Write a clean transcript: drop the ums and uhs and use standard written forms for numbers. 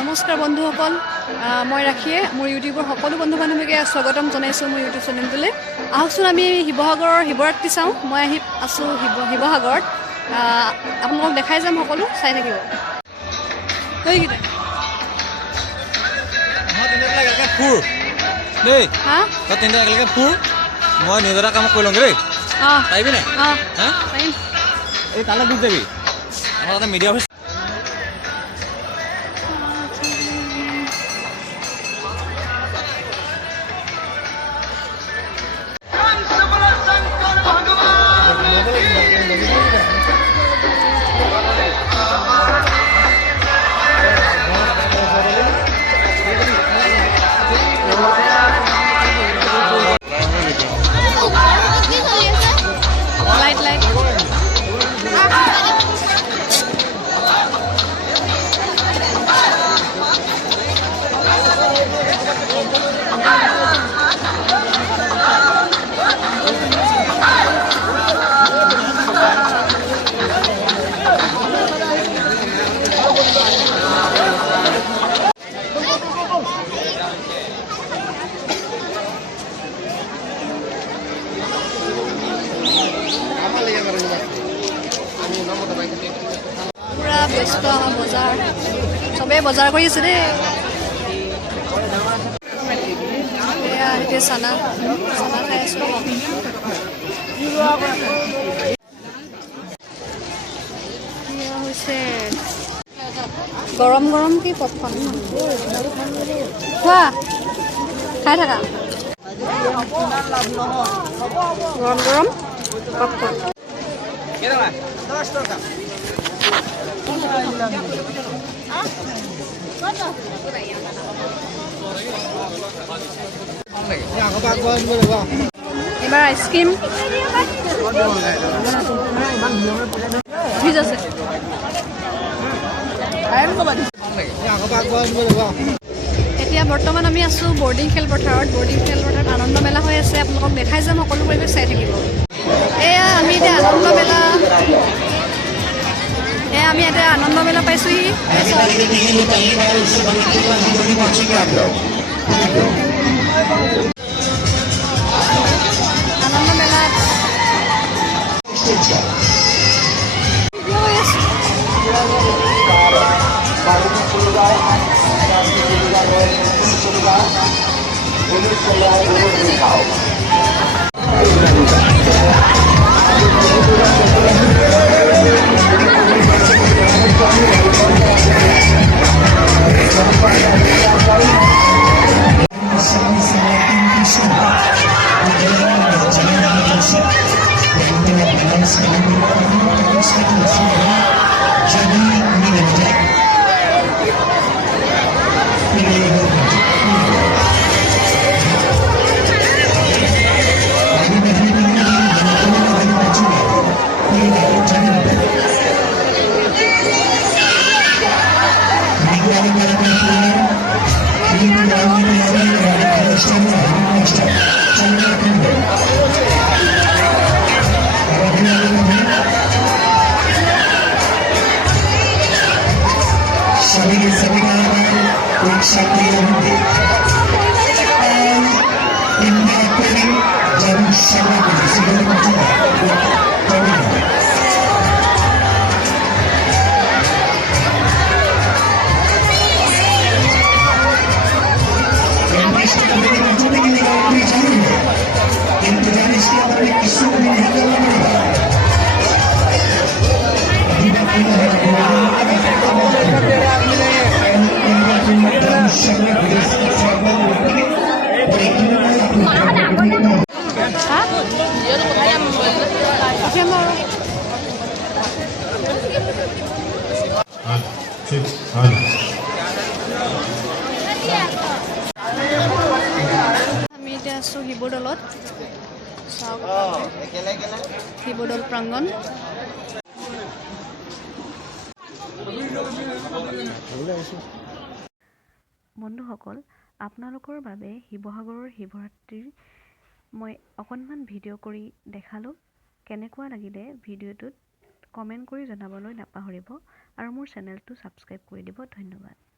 নমস্কাৰ বন্ধুসকল, মই ৰাখিয়ে মোৰ ইউটিউবৰ সকলো বন্ধু বান্ধৱীকে স্বাগতম জনাইছোঁ মোৰ ইউটিউব চেনেলটোলৈ। আহকচোন আমি শিৱসাগৰৰ শিৱৰাত্ৰি চাওঁ। মই আছোঁ শিৱসাগৰত। আপোনালোকক দেখাই যাম, সকলো চাই থাকিব। মই নিজৰ কাম কৰি লওঁ দেই। পাৰিবি নাই? পাৰিম। এই তালৈ গুচি যাবি, আমাৰ তাতে মিডিয়া অফিচ। পুৰা ব্যস্ত আমাৰ বজাৰ, চবেই বজাৰ কৰি আছে দেই। এয়া এতিয়া চানা খাই আছোঁ। হৈছে গৰম গৰম কি পপকৰ্ণ খোৱা, খাই থাকা। গৰম গৰম পপকৰ্ণ। এবাৰ আইচক্ৰীম ফ্ৰিজ আছে। এতিয়া বৰ্তমান আমি আছোঁ বৰ্ডিং খেলপথাৰত। আনন্দ মেলা হৈ আছে, আপোনালোকক দেখাই যাম, সকলো পৰিৱেশ চাই থাকিব। এয়া আমি এতিয়া আনন্দ মেলা পাইছোঁহি। আনন্দ মেলাত আমি এতিয়া আছোঁ শিৱদৌলত। শিৱদৌল প্ৰাংগণ। বন্ধুসকল, আপোনালোকৰ বাবে শিৱসাগৰৰ শিৱৰাত্ৰিৰ মই অকণমান ভিডিঅ' কৰি দেখালোঁ। কেনেকুৱা লাগিলে ভিডিঅ'টোত কমেণ্ট কৰি জনাবলৈ নাপাহৰিব আৰু মোৰ চেনেলটো ছাবস্ক্ৰাইব কৰি দিব। ধন্যবাদ।